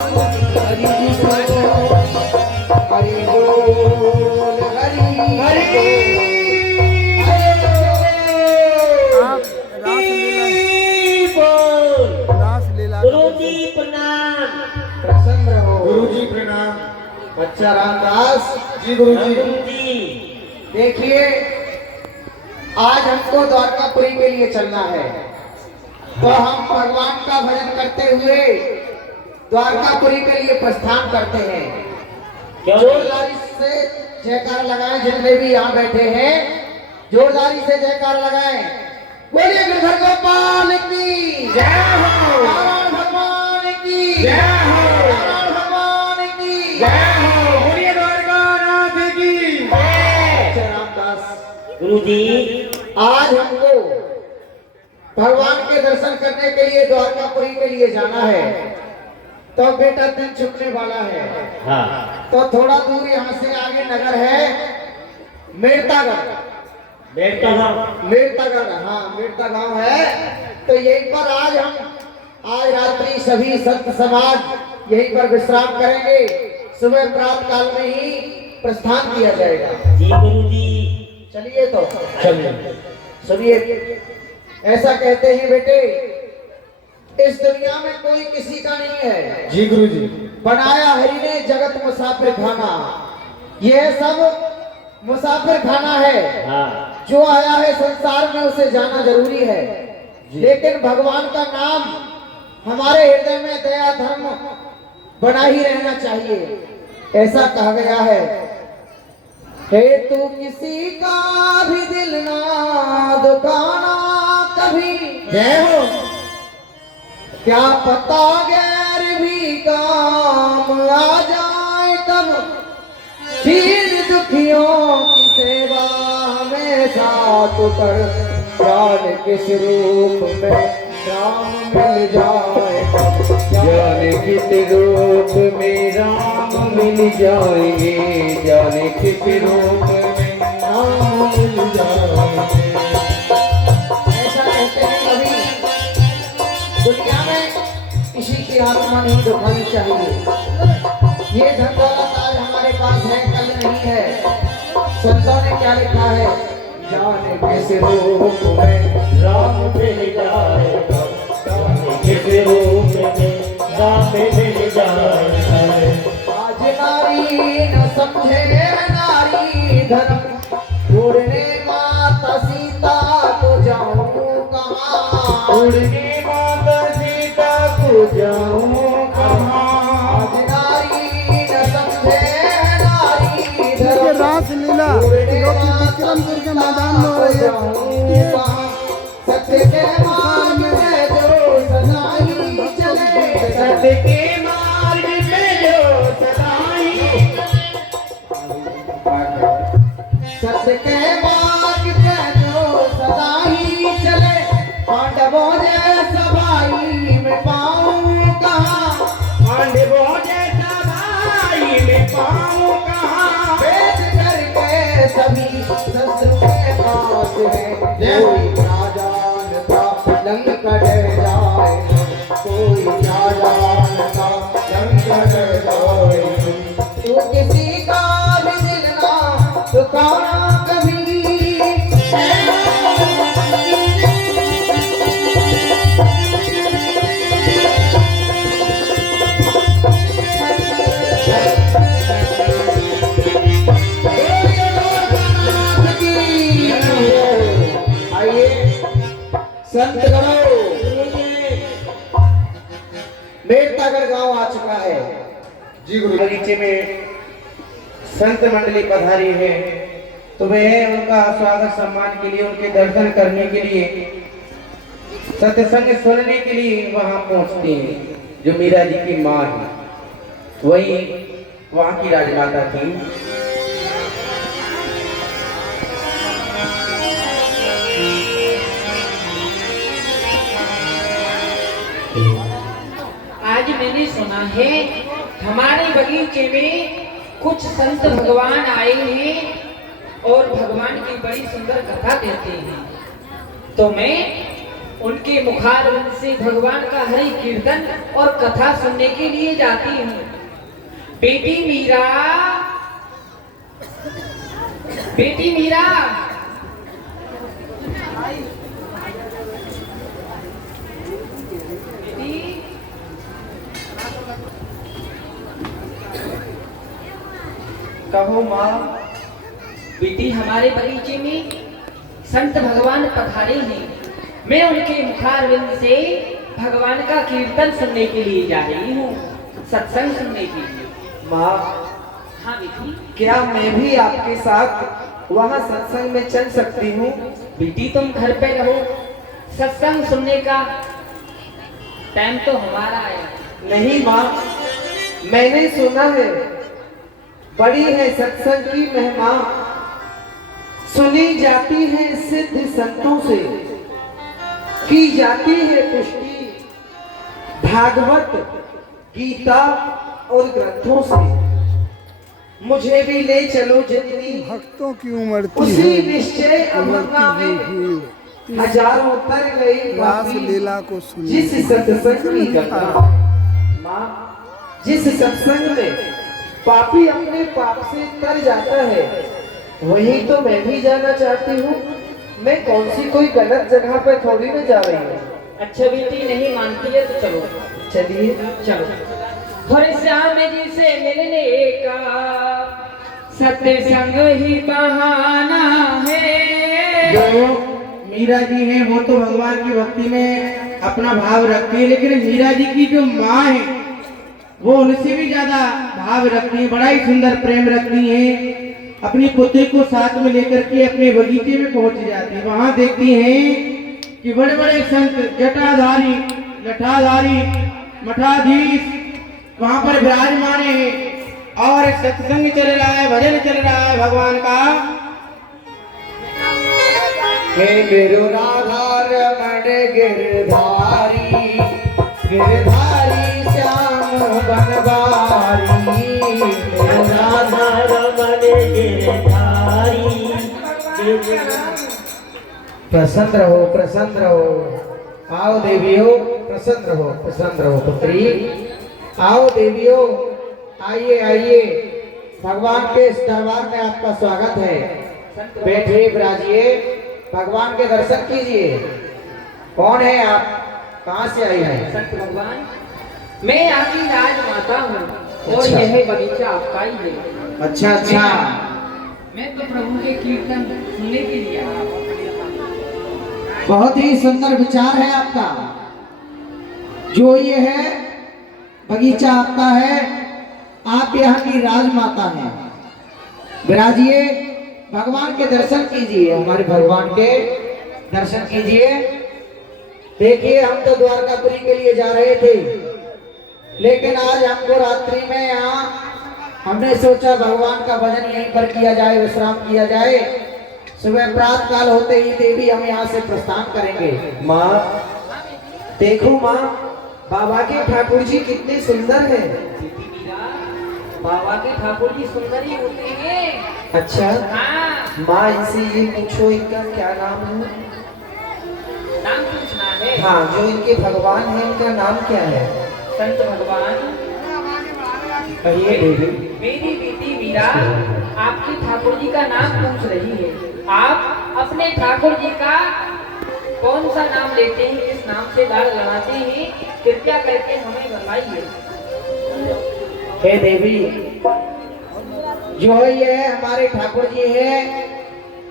गुरुजी प्रणाम। बच्चा रामदास जी गुरुजी। देखिए, आज हमको द्वारकापुरी के लिए चलना है, तो हम भगवान का भजन करते हुए द्वारकापुरी के लिए प्रस्थान करते हैं। जोरदारी से जयकार लगाएं, जितने भी यहाँ बैठे हैं जोरदारी से जयकार लगाएं। बोलिए गिरधर गोपाल की जय हो, नारायण भगवान की जय हो, नारायण भगवान की जय हो, बोलिए द्वारकानाथ की जय। रामदास गुरुजी, आज हमको भगवान के दर्शन करने के लिए द्वारकापुरी के लिए जाना है, तो बेटा दिन छुटने वाला है। हाँ। तो थोड़ा दूर यहाँ से आगे नगर है मेड़तागढ़। मेड़तागढ़, हाँ मेड़ता गांव है। तो यहीं पर आज रात्रि सभी संत समाज यहीं पर विश्राम करेंगे। सुबह प्रातः काल में ही प्रस्थान किया जाएगा। जी गुरुजी। चलिए तो चलिए। सुनिए, ऐसा कहते हैं बेटे, इस दुनिया में कोई किसी का नहीं है। जी गुरुजी। बनाया हरि ने जगत मुसाफिर खाना, यह सब मुसाफिर खाना है। हाँ। जो आया है संसार में उसे जाना जरूरी है, लेकिन भगवान का नाम हमारे हृदय में दया धर्म बना ही रहना चाहिए, ऐसा कहा गया है। तू किसी का भी दिल ना दुखाना कभी, जय हो, क्या पता गैर भी काम आ जाए तब, दीन दुखियों की सेवा हमेशा तू कर, जान किस रूप में राम मिल जाए, जाने किस रूप में राम मिल जाएंगे, जाने किस रूप में राम मिल जाएंगे। ऐसा कहते हैं कभी, दुनिया में किसी की आत्मा नहीं दुखानी चाहिए। ये धन दौलत आज हमारे पास है, कल नहीं है। संतों ने क्या लिखा है, जाने किस रूप में राम मिल जाएगा, जाने किस रूप में राम मिल जाएगा। आज नारी न समझे नारी धर्म, ढूंढने माता सीता को जाऊं कहाँ, ढूंढने माता सीता को जाऊं कहाँ। आज नारी न समझे नारी धर्म, रासलीला जो कि विक्रमपुर के मैदान में हो रही है। सत्य के मार्ग में जो सदाई चले, सत्य के मार्ग में जो सदाई, सत्य के मार्ग में जो सदाई चले, पांडवों जैसा भाई मैं पाऊं कहाँ, पांडवों जैसा भाई मैं पाऊं कहाँ। भेद करके सभी शस्त्र के पास है, कोई ना जानता लंका डर जाए, कोई ना जानता लंका डर जाए। तू किसी का भी दिल ना दुखाना कभी, संत गणों, मेड़तागढ़ गांव आ चुका है। जी गुरु। बगीचे में संत मंडली पधारी है, तो वे उनका स्वागत सम्मान के लिए, उनके दर्शन करने के लिए, सत्संग सुनने के लिए वहां पहुंचते हैं। जो मीरा जी की मां है, वही वहां की राजमाता थी। आज मैंने सुना है हमारे बगीचे में कुछ संत भगवान आए हैं और भगवान की बड़ी सुंदर कथा देते हैं, तो मैं उनके मुखारविंद से भगवान का हरि कीर्तन और कथा सुनने के लिए जाती हूँ। बेटी मीरा, बेटी मीरा, कहो माँ। बेटी, हमारे बगीचे में संत भगवान पधारे हैं। मैं उनके मुखारविंद से भगवान का कीर्तन सुनने के लिए जा रही हूँ, सत्संग सुनने के लिए। माँ, हाँ बेटी। क्या मैं भी आपके साथ वहाँ सत्संग में चल सकती हूँ? बेटी, तुम घर पे रहो, सत्संग सुनने का टाइम तो हमारा है। नहीं माँ, मैंने सुना है बड़ी है सत्संग की महिमा, सुनी जाती है सिद्ध संतों से, की जाती है पुष्टि भागवत गीता और ग्रंथों से। मुझे भी ले चलो जितनी भक्तों की उमड़ती उसी है निश्चय अभंगा में हजारों तर गई रास पापी लीला को सुनिए। जिस सत्संग की गंगा। माँ, जिस सत्संग में पापी अपने पाप से तर जाता है, वही तो मैं भी जाना चाहती हूँ। मैं कौन सी कोई गलत जगह पर थोड़ी न जा रही हूँ। अच्छा बेटी, नहीं मानती है तो चलो। चलिए चलो। हर श्याम जी से मिलने का सत्संग ही बहाना है। जो मीरा जी हैं वो तो भगवान की भक्ति में अपना भाव रखती है, लेकिन मीरा जी की जो माँ है वो उनसे भी ज्यादा भाव रखती है, बड़ा ही सुंदर प्रेम रखती है। अपनी पुत्री को साथ में लेकर के अपने बगीचे में पहुंच जाती है। वहां देखती हैं कि बड़े बड़े संत जटाधारी लठाधारी मठाधीश वहां पर विराजमान है और सत्संग चल रहा है, भजन चल रहा है भगवान का। हे मेरो राधा रमण गिरधारी, गिरधारी श्याम बनवारी। मेरो राधा रमण गिरधारी। प्रसन्न रहो, प्रसन्न रहो। आओ देवियों, प्रसन्न रहो, प्रसन्न रहो पुत्री। आओ देवियों, आइए आइए, भगवान के इस दरबार में आपका स्वागत है। बैठिए, विराजिए, भगवान के दर्शन कीजिए। कौन है आप, कहाँ से आई हैं? संत भगवान, मैं आपकी राजमाता हूँ और अच्छा। यह बगीचा आपका ही है। अच्छा अच्छा, मैं तो प्रभु के कीर्तन सुनने के लिए आया हूँ। बहुत ही सुंदर विचार है आपका। जो ये है बगीचा आपका है, आप यहाँ की राजमाता हैं। विराजिए, भगवान के दर्शन कीजिए, हमारे भगवान के दर्शन कीजिए। देखिए, हम तो द्वारकापुरी के लिए जा रहे थे, लेकिन आज हमको रात्रि में यहाँ हमने सोचा भगवान का भजन यहीं पर किया जाए, विश्राम किया जाए। सुबह प्रातः काल होते ही देवी हम यहाँ से प्रस्थान करेंगे। माँ देखो, माँ बाबा के ठाकुर जी कितने सुंदर हैं। बाबा के ठाकुर जी सुंदर ही होते हैं। अच्छा हाँ, माँ, इनसे ये पूछो इनका क्या नाम है? नाम पूछना है? हाँ, जो इनके भगवान हैं इनका नाम क्या है? संत भगवान। कहिए देवी। मेरी बेटी मीरा आपके ठाकुर जी का नाम पूछ रही है। आप अपने ठाकुर जी का कौन सा नाम लेते हैं, किस नाम से लाड़ लगाते हैं, कृपया करके हमें बताइए। हे देवी, जो ये हमारे ठाकुर जी है,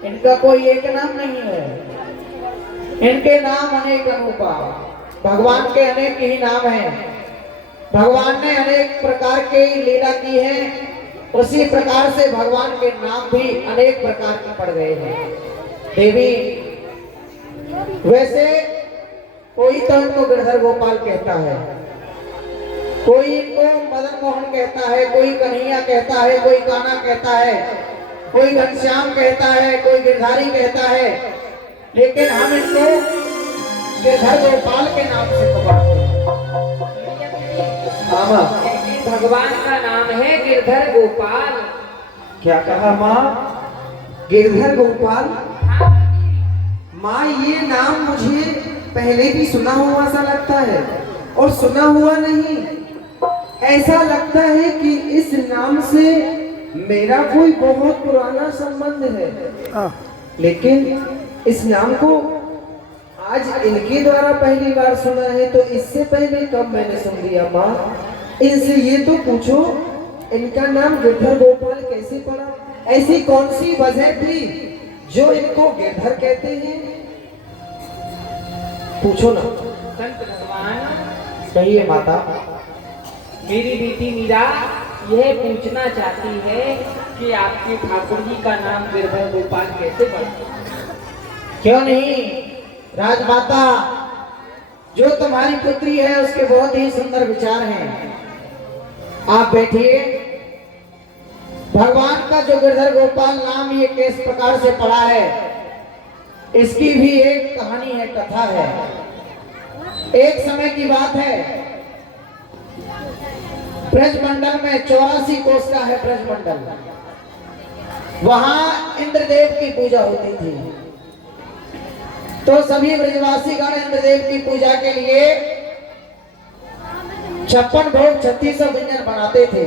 इनका कोई एक नाम नहीं है। इनके नाम अनेक अनूपा, भगवान के अनेक ही नाम हैं। भगवान ने अनेक प्रकार के लीला की है, उसी प्रकार से भगवान के नाम भी अनेक प्रकार के पड़ गए हैं। देवी, वैसे कोई तो इनको गिरधर गोपाल कहता है, कोई इनको मदन मोहन कहता है, कोई कन्हैया कहता है, कोई कान्हा कहता है, कोई घनश्याम कहता है, कोई गिरधारी कहता है, लेकिन हम इनको गिरधर गोपाल के नाम से पुकारते हैं। हाँ, भगवान का नाम है गिरधर गोपाल। क्या कहा माँ? गिरधर गोपाल? हाँ, माँ, ये नाम मुझे पहले भी सुना हुआ सा लगता है, और सुना हुआ नहीं, ऐसा लगता है कि इस नाम से मेरा कोई बहुत पुराना संबंध है। लेकिन इस नाम को आज इनके द्वारा पहली बार सुना है, तो इससे पहले कब मैंने सुन लिया? माँ, इनसे ये तो पूछो, इनका नाम गिरधर गोपाल कैसे पड़ा? ऐसी कौन सी वजह थी जो इनको गिरधर कहते हैं? पूछो ना। संत भगवान, कहिए माता। मेरी बेटी मीरा यह पूछना चाहती है कि आपके ठाकुर जी का नाम गिरधर गोपाल कैसे पड़ा? क्यों नहीं राजमाता, जो तुम्हारी पुत्री है उसके बहुत ही सुंदर विचार हैं। आप बैठिए। भगवान का जो गिरधर गोपाल नाम ये किस प्रकार से पड़ा है, इसकी भी एक कहानी है, कथा है। एक समय की बात है, ब्रजमंडल में 84 कोस का है ब्रजमंडल, वहां इंद्रदेव की पूजा होती थी। तो सभी ब्रजवासी गण इंद्रदेव की पूजा के लिए 56 भोग 3600 व्यंजन बनाते थे।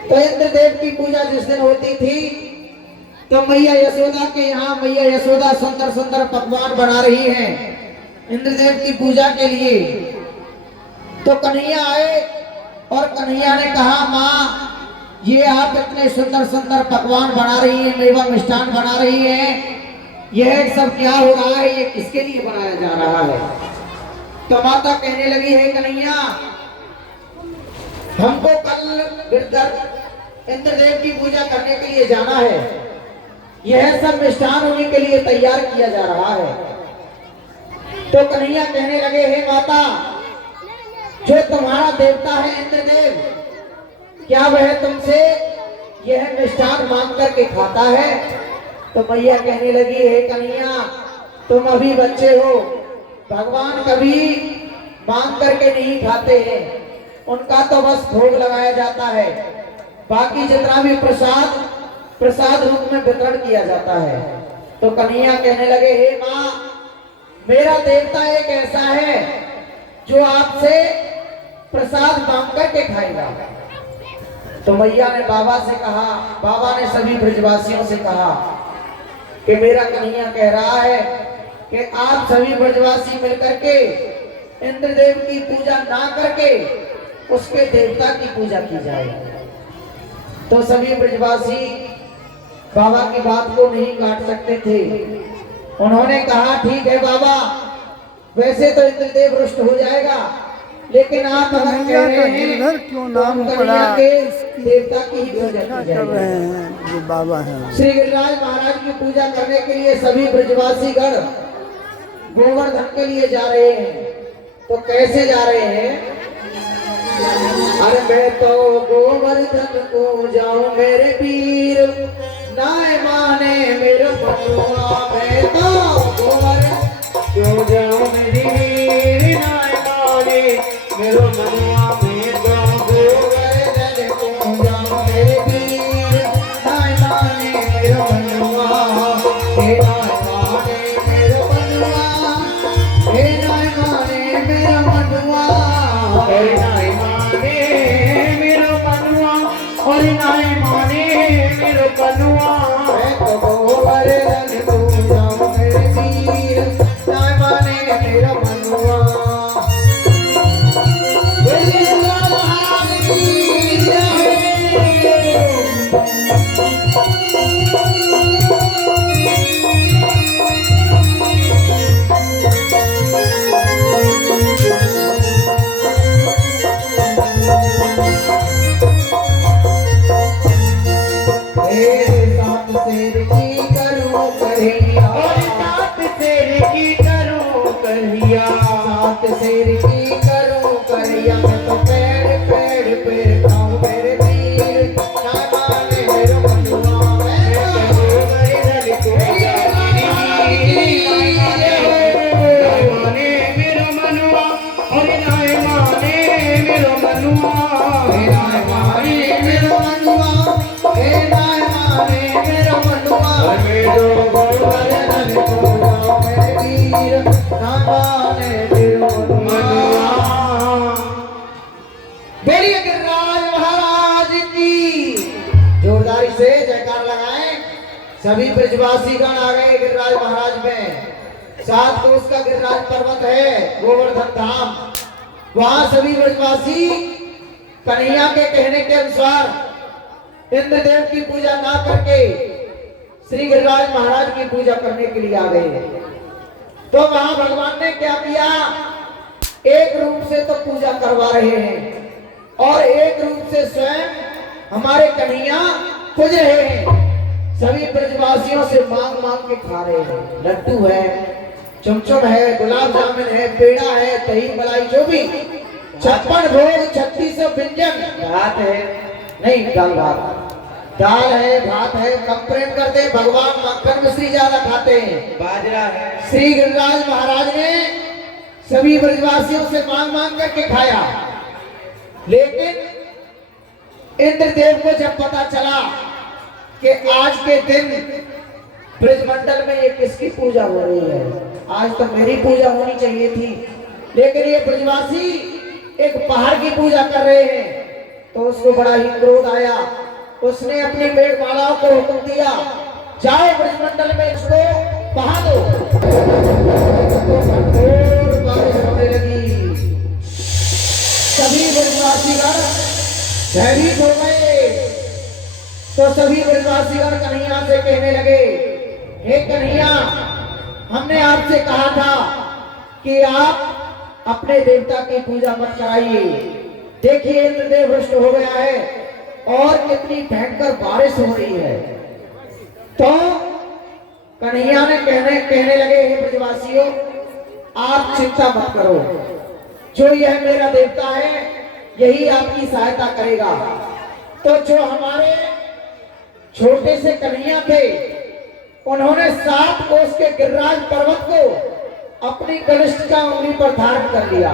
तो इंद्रदेव की पूजा जिस दिन होती थी, तो मैया यशोदा के यहाँ मैया यशोदा सुंदर सुंदर पकवान बना रही हैं इंद्रदेव की पूजा के लिए। तो कन्हैया आए और कन्हैया ने कहा, माँ ये आप इतने सुंदर सुंदर पकवान बना रही हैं, मेवा मिष्ठान बना रही हैं, यह सब क्या हो रहा है, ये किसके लिए बनाया जा रहा है? तो माता कहने लगी है, कन्हैया हमको कल गिरधर इंद्रदेव की पूजा करने के लिए जाना है, यह सब मिष्ठान उन्हीं के लिए तैयार किया जा रहा है। तो कन्हैया कहने लगे, हे माता, जो तुम्हारा देवता है इंद्रदेव, क्या वह तुमसे यह मिष्ठान मांग करके खाता है? तो मैया कहने लगी, हे कन्हैया तुम अभी बच्चे हो, भगवान कभी मांग करके नहीं खाते हैं, उनका तो बस भोग लगाया जाता है, बाकी जितना भी प्रसाद रूप में वितरण किया जाता है। तो कन्हैया कहने लगे, हे माँ, मेरा देवता एक ऐसा है जो आपसे प्रसाद मांग करके खाएगा। तो मैया ने बाबा से कहा, बाबा ने सभी ब्रजवासियों से कहा कि मेरा कन्हैया कह रहा है कि आप सभी ब्रजवासी मिलकर के इंद्रदेव की पूजा ना करके उसके देवता की पूजा की जाए। तो सभी ब्रजवासी बाबा की बात को नहीं काट सकते थे। उन्होंने कहा, ठीक है बाबा, वैसे तो इंद्रदेव रुष्ट हो जाएगा, लेकिन आप अगर कह रहे हैं क्यों तो नाम हम पड़ा, कन्हैया के देवता की ही पूजा की कर जाएगी। रहे हैं जो बाबा हैं। श्री गिरिराज महाराज की पूजा करने के लिए सभी ब्रजवासी गण गोवर्धन के लिए जा रहे हैं। तो कैसे जा रहे हैं? अरे मैं तो गोवर्धन को जाऊं मेरे पीर, नाय माने मेरे बनुआ, मैं तो गोवर्धन क्यों जाऊं मेरी वीर, नाय माने मेरे बनुआ, मैं तो गोवर्धन को जाऊं मेरे पीर, नाय माने मेरे बनुआ, हे नाय माने मेरे बनुआ, हे नाय माने मेरे बनुआ, हे नाय माने मेरे बनुआ, और नाय माने मेरे बनुआ, मैं तो गोवर्धन को जाऊं मेरे वीर, नाय माने मेरा बनुआ। सात शेर की करूं कन्हैया, सात शेर की करूं कन्हैया, सात शेर की करूं कन्हैया, मैं तो पेड़ पेड़ पे खाऊं मेरे पीर, ना माने मेरा बनुआ, मैं तो गोवर्धन को माने मेरा बनुआ, और नाय माने मेरा बनुआ, सभी ब्रजवासी गण आ गए गिरिराज महाराज में। 7 कोस का गिरिराज पर्वत है, गोवर्धन धाम। वहां सभी ब्रजवासी कन्हैया के कहने के अनुसार इंद्रदेव की पूजा ना करके श्री गिरिराज महाराज की पूजा करने के लिए आ गए। तो वहां भगवान ने क्या किया, एक रूप से तो पूजा करवा रहे हैं और एक रूप से स्वयं हमारे कन्हैया पूज रहे हैं। सभी ब्रजवासियों से मांग मांग के खा रहे हैं। लड्डू है, चमचम है, गुलाब जामुन है, पेड़ा है, दही मलाई, जो भी 56 भोग 36 व्यंजन। भात है नहीं, दाल भात, दाल है, भात है। कम प्रेम करते हैं भगवान, मक्खन मिश्री ज्यादा खाते हैं, बाजरा है। श्री गिरिराज महाराज ने सभी ब्रजवासियों से मांग मांग करके खाया। लेकिन इंद्रदेव को जब पता चला कि आज के दिन ब्रजमंडल में ये किसकी पूजा हो रही है, आज तो मेरी पूजा होनी चाहिए थी, लेकिन ये ब्रजवासी एक पहाड़ की पूजा कर रहे हैं, तो उसको बड़ा ही क्रोध आया। उसने अपनी मेघमालाओं को हुक्म दिया, जाओ ब्रजमंडल में इसको बहा दो। तो घनघोर बारिश होने लगी। सभी ब्रजवासीगण भयभीत हो गए। तो सभी ब्रजवासीगण कन्हैया से कहने लगे, हे कन्हैया, हमने आपसे कहा था कि आप अपने देवता की पूजा मत कराइए। देखिए इंद्रदेव रुष्ट हो गया है और कितनी भयंकर बारिश हो रही है। तो कन्हैया ने कहने लगे, हे ब्रजवासियों, आप चिंता मत करो, जो यह मेरा देवता है यही आपकी सहायता करेगा। तो जो हमारे छोटे से कन्हैया थे, उन्होंने 7 कोस के गिरिराज पर्वत को अपनी कनिष्ठ का उंगली पर धारण कर लिया।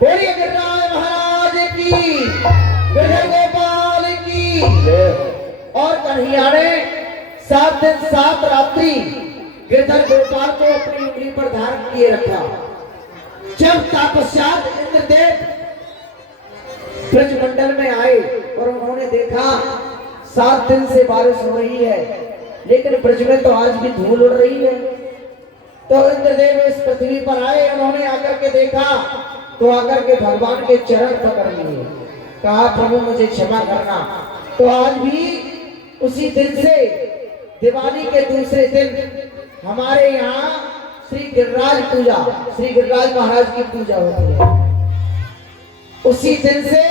बोलिए गिरिराज महाराज की, गिरिधर गोपाल की। और कन्हैया ने 7 दिन 7 रात्रि गिरिधर गोपाल को अपनी उंगली पर धारण किए रखा। जब तत्पश्चात इंद्रदेव ब्रजमंडल में आए और उन्होंने देखा 7 दिन से बारिश हो रही है, लेकिन ब्रज में तो आज भी धूल उड़ रही है। तो इंद्रदेव इस पृथ्वी पर आए, उन्होंने आकर के देखा तो आकर के भगवान के चरण पकड़ लिए, कहा प्रभु मुझे क्षमा करना। तो आज भी उसी दिन से दिवाली के दूसरे दिन हमारे यहाँ श्री गिरिराज पूजा, श्री गिरिराज महाराज की पूजा होती है। उसी दिन से